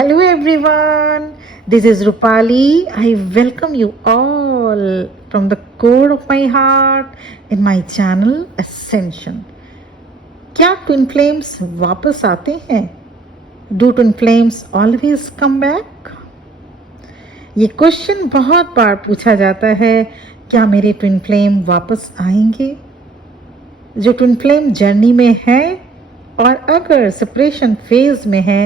Hello everyone, this is Rupali. I welcome you all from the core of my heart in my channel Ascension. क्या twin flames वापस आते हैं? Do twin flames always come back? ये question बहुत बार पूछा जाता है, क्या मेरे ट्विन फ्लेम वापस आएंगे? जो ट्विन फ्लेम जर्नी में है और अगर सेपरेशन फेज में है,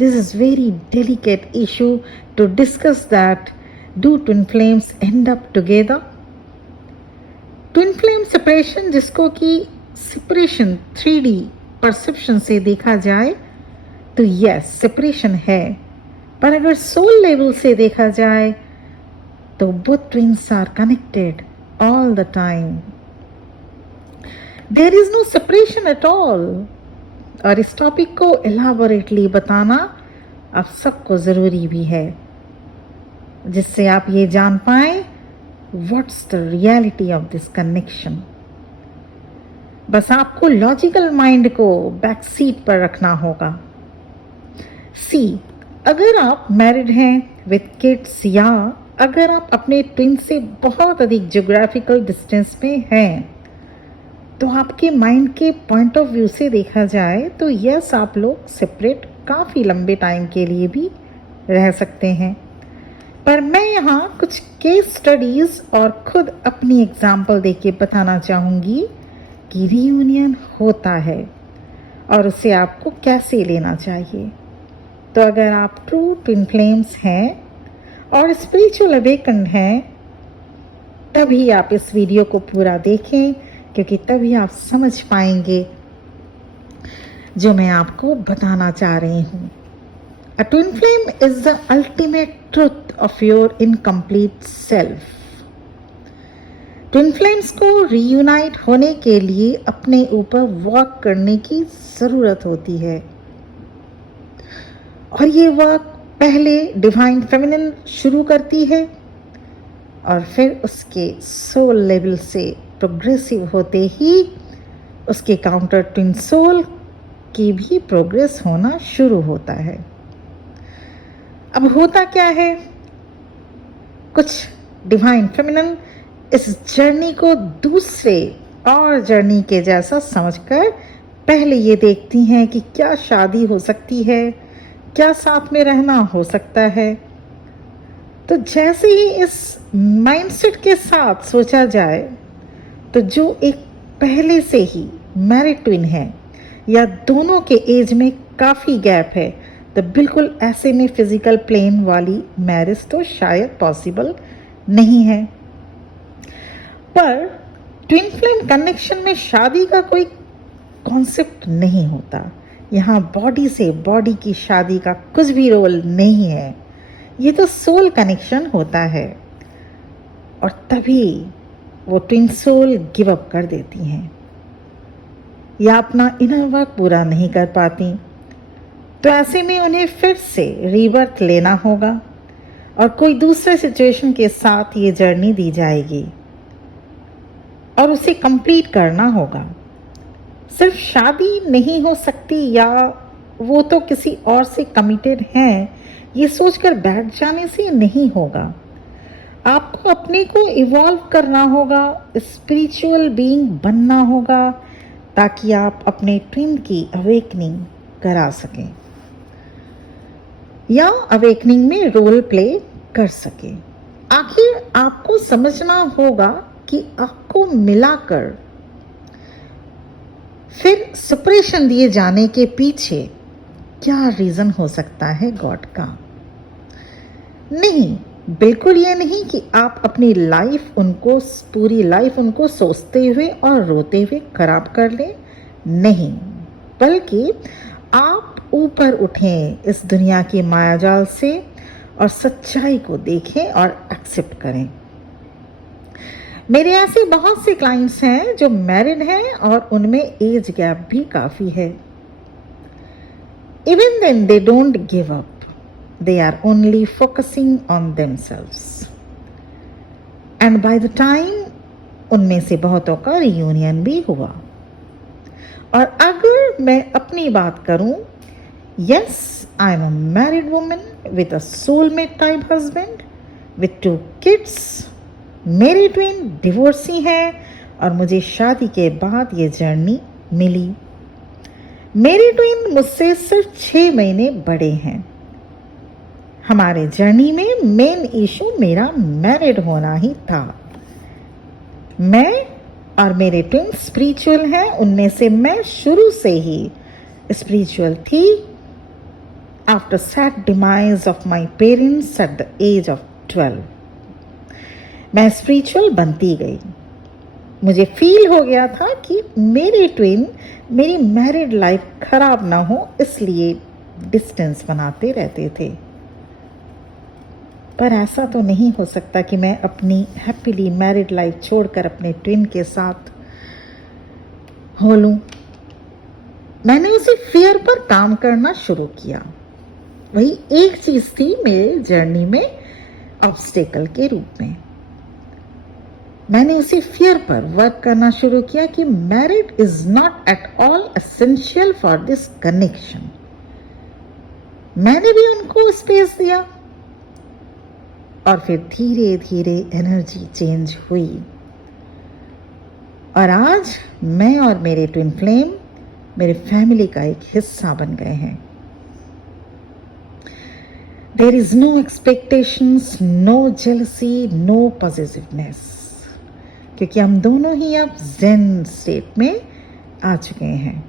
this is very delicate issue to discuss that. Do twin flames end up together? Twin flame separation जिसको कि separation 3D perception से देखा जाए तो yes separation है, पर अगर soul level से देखा जाए तो both twins are connected all the time. There is no separation at all. और इस टॉपिक को एलाबोरेटली बताना आप सबको ज़रूरी भी है, जिससे आप ये जान पाए what's the reality of this connection. बस आपको लॉजिकल माइंड को बैक सीट पर रखना होगा. सी, अगर आप मैरिड हैं विथ किड्स या अगर आप अपने ट्विन से बहुत अधिक ज्योग्राफिकल डिस्टेंस में हैं, तो आपके माइंड के पॉइंट ऑफ व्यू से देखा जाए तो यस, आप लोग सेपरेट काफ़ी लंबे टाइम के लिए भी रह सकते हैं. पर मैं यहाँ कुछ केस स्टडीज़ और खुद अपनी एग्जाम्पल देके बताना चाहूँगी कि रीयूनियन होता है और उसे आपको कैसे लेना चाहिए. तो अगर आप ट्रू ट्विन फ्लेम्स हैं और स्पिरिचुअल अवेकन्ड हैं, तभी आप इस वीडियो को पूरा देखें, क्योंकि तभी आप समझ पाएंगे जो मैं आपको बताना चाह रही हूँ. A twin flame is the ultimate truth of your incomplete self. Twin flames को रीयूनाइट होने के लिए अपने ऊपर वर्क करने की ज़रूरत होती है, और ये वर्क पहले डिवाइन फेमिनिन शुरू करती है और फिर उसके सोल लेवल से प्रोग्रेसिव होते ही उसके काउंटर ट्विन सोल की भी प्रोग्रेस होना शुरू होता है. अब होता क्या है, कुछ डिवाइन फेमिनिन इस जर्नी को दूसरे और जर्नी के जैसा समझकर पहले ये देखती हैं कि क्या शादी हो सकती है, क्या साथ में रहना हो सकता है. तो जैसे ही इस माइंडसेट के साथ सोचा जाए तो जो एक पहले से ही मैरिड ट्विन है या दोनों के एज में काफ़ी गैप है, तो बिल्कुल ऐसे में फिजिकल प्लेन वाली मैरिज तो शायद पॉसिबल नहीं है. पर ट्विन फ्लेम कनेक्शन में शादी का कोई कॉन्सेप्ट नहीं होता. यहाँ बॉडी से बॉडी की शादी का कुछ भी रोल नहीं है. ये तो सोल कनेक्शन होता है और तभी वो ट्विन सोल गिव अप कर देती हैं या अपना इनर वर्क पूरा नहीं कर पाती. तो ऐसे में उन्हें फिर से रीबर्थ लेना होगा और कोई दूसरे सिचुएशन के साथ ये जर्नी दी जाएगी और उसे कंप्लीट करना होगा. सिर्फ शादी नहीं हो सकती या वो तो किसी और से कमिटेड हैं, ये सोचकर बैठ जाने से नहीं होगा. आपको अपने को इवॉल्व करना होगा, स्पिरिचुअल बीइंग बनना होगा, ताकि आप अपने ट्विन की अवेकनिंग करा सकें या अवेकनिंग में रोल प्ले कर सकें. आखिर आपको समझना होगा कि आपको मिलाकर फिर सेपरेशन दिए जाने के पीछे क्या रीज़न हो सकता है गॉड का. नहीं, बिल्कुल ये नहीं कि आप अपनी लाइफ उनको पूरी लाइफ उनको सोचते हुए और रोते हुए खराब कर लें. नहीं, बल्कि आप ऊपर उठें इस दुनिया की मायाजाल से और सच्चाई को देखें और एक्सेप्ट करें. मेरे ऐसे बहुत से क्लाइंट्स हैं जो मैरिड हैं और उनमें एज गैप भी काफ़ी है. Even then they don't give up. They are only focusing on themselves. And by the time उनमें से बहुतों का रियूनियन भी हुआ. और अगर मैं अपनी बात करूं, Yes, I am a married woman with a soulmate type husband with 2 kids. मेरी ट्विन डिवोर्सी है और मुझे शादी के बाद ये जर्नी मिली। मेरी ट्विन मुझसे सिर्फ 6 महीने बड़े हैं। हमारे जर्नी में मेन इशू मेरा मैरिड होना ही था। मैं और मेरे ट्विन स्पिरिचुअल हैं, उनमें से मैं शुरू से ही स्पिरिचुअल थी। After sad demise of my parents at the age of 12, मैं स्पिरिचुअल बनती गई। मुझे फील हो गया था कि मेरे ट्विन मेरी मैरिड लाइफ खराब ना हो, इसलिए डिस्टेंस बनाते रहते थे। पर ऐसा तो नहीं हो सकता कि मैं अपनी हैप्पीली मैरिड लाइफ छोड़कर अपने ट्विन के साथ हो लूं। मैंने उसी फियर पर काम करना शुरू किया। वही एक चीज थी मेरे जर्नी में ऑब्स्टेकल के रूप में। मैंने उसी फियर पर वर्क करना शुरू किया कि married is not at all essential for this connection. मैंने भी उनको स्पेस दिया और फिर धीरे धीरे एनर्जी चेंज हुई और आज मैं और मेरे ट्विन फ्लेम मेरे फैमिली का एक हिस्सा बन गए हैं। There is no expectations, no jealousy, no possessiveness, क्योंकि हम दोनों ही अब zen स्टेट में आ चुके हैं।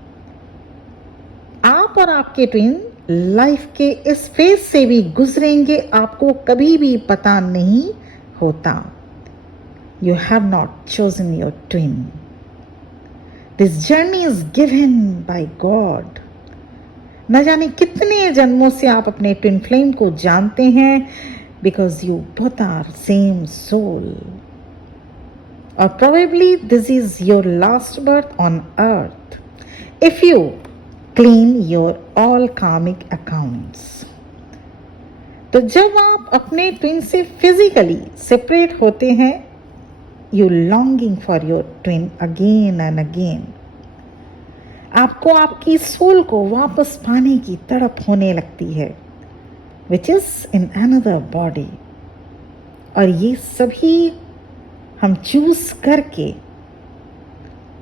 आप और आपके ट्विन लाइफ के इस फेज से भी गुजरेंगे, आपको कभी भी पता नहीं होता। You have not chosen your twin. This journey is given by God. न जाने कितने जन्मों से आप अपने ट्विन फ्लेम को जानते हैं, because you both are same soul. और probably this is your last birth on earth if you clean your all karmic accounts. तो जब आप अपने ट्विन से फिजिकली सेपरेट होते हैं, you longing for your twin again and again. आपको आपकी सोल को वापस पाने की तड़प होने लगती है, which is in another body. और ये सभी हम चूज करके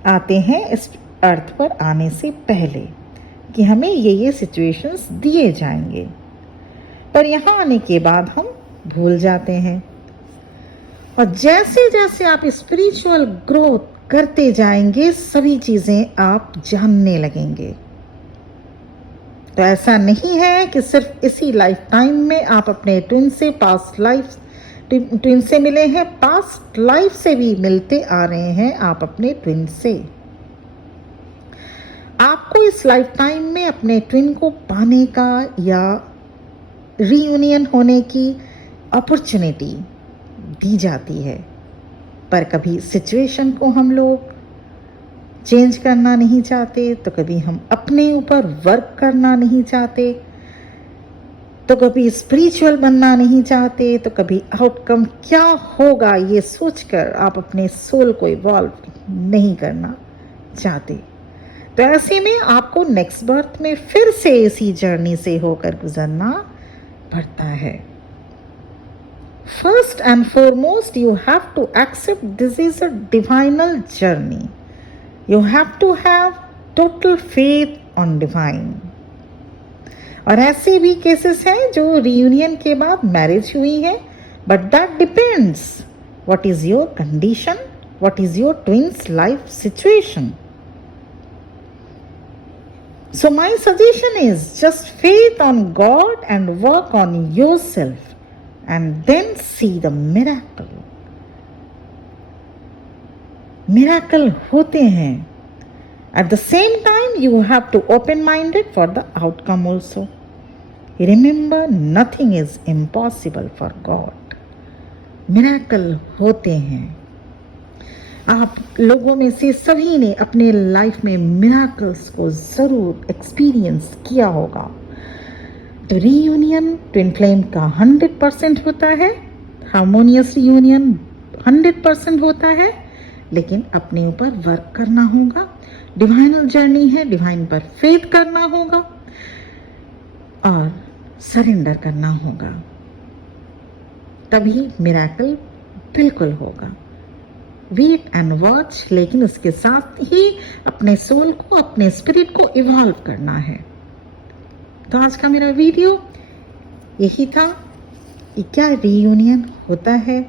आते हैं इस अर्थ पर आने से पहले कि हमें ये सिचुएशंस दिए जाएंगे, पर यहाँ आने के बाद हम भूल जाते हैं। और जैसे जैसे आप स्पिरिचुअल ग्रोथ करते जाएंगे, सभी चीजें आप जानने लगेंगे। तो ऐसा नहीं है कि सिर्फ इसी लाइफ टाइम में आप अपने ट्विन से पास्ट लाइफ ट्विन से मिले हैं, पास्ट लाइफ से भी मिलते आ रहे हैं आप अपने ट्विन से। आपको इस लाइफ टाइम में अपने ट्विन को पाने का या रीयूनियन होने की अपॉर्चुनिटी दी जाती है, पर कभी सिचुएशन को हम लोग चेंज करना नहीं चाहते, तो कभी हम अपने ऊपर वर्क करना नहीं चाहते, तो कभी स्पिरिचुअल बनना नहीं चाहते, तो कभी आउटकम क्या होगा ये सोचकर आप अपने सोल को इवॉल्व नहीं करना चाहते। तो ऐसे में आपको नेक्स्ट बर्थ में फिर से इसी जर्नी से होकर गुजरना पड़ता है। First and foremost, you have to accept this is a divinal journey. You have to have total faith on divine. और ऐसे भी केसेस हैं जो रियूनियन के बाद मैरिज हुई है, but that depends. What is your condition? What is your twin's life situation? So my suggestion is just faith on God and work on yourself. And then see the miracle. Miracle होते हैं। At the same time, you have to open-minded for the outcome also. Remember, nothing is impossible for God. Miracle होते हैं। आप लोगों में से सभी ने अपने लाइफ में मिराकल्स को जरूर एक्सपीरियंस किया होगा। तो रीयूनियन ट्विन फ्लेम का 100% होता है, हार्मोनियस रीयूनियन 100% होता है, लेकिन अपने ऊपर वर्क करना होगा। डिवाइनल जर्नी है, डिवाइन पर फेथ करना होगा। और सरेंडर करना होगा, तभी मिरेकल बिल्कुल होगा। वेट एंड वॉच, लेकिन उसके साथ ही अपने सोल को, अपने स्पिरिट को इवॉल्व करना है। तो आज का मेरा वीडियो यही था कि क्या रीयूनियन होता है।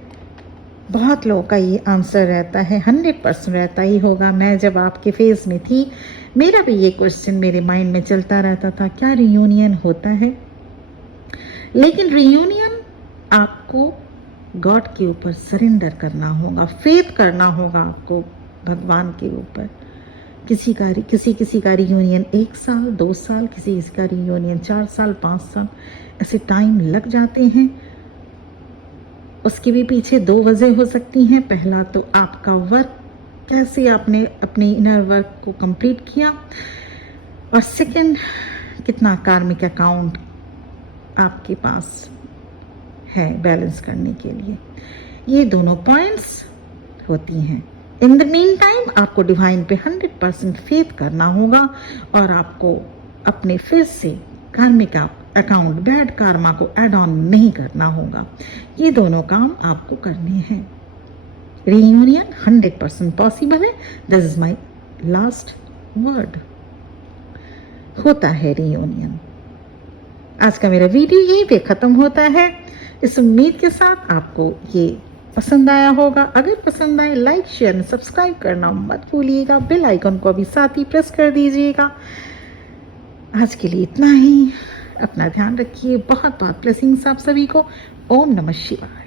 बहुत लोगों का ये आंसर रहता है, 100% रहता ही होगा। मैं जब आपके फेज में थी, मेरा भी ये क्वेश्चन मेरे माइंड में चलता रहता था, क्या रीयूनियन होता है। लेकिन रीयूनियन आपको गॉड के ऊपर सरेंडर करना होगा, फेथ करना होगा आपको भगवान के ऊपर। किसी का रियूनियन 1 साल 2 साल, किसी का रियूनियन 4 साल 5 साल, ऐसे टाइम लग जाते हैं। उसके भी पीछे 2 वजह हो सकती हैं। पहला तो आपका वर्क, कैसे आपने अपने इनर वर्क को कंप्लीट किया, और सेकंड कितना कार्मिक अकाउंट आपके पास है बैलेंस करने के लिए। ये दोनों पॉइंट्स होती हैं। इन द मीन टाइम आपको डिवाइन पे 100% फेथ करना होगा, और आपको अपने फिर से कार्मिक अकाउंट, बैड कार्मा को ऐड ऑन नहीं करना होगा। ये दोनों काम आपको करने हैं। रीयूनियन 100% पॉसिबल है। This is my last word. होता है रीयूनियन। आज का मेरा वीडियो यहीं पे खत्म होता है, इस उम्मीद के साथ आपको ये पसंद आया होगा। अगर पसंद आए, लाइक शेयर एंड सब्सक्राइब करना मत भूलिएगा। बेल आइकन को भी साथ ही प्रेस कर दीजिएगा। आज के लिए इतना ही। अपना ध्यान रखिए। बहुत बहुत ब्लेसिंग्स आप सभी को। ओम नमः शिवाय।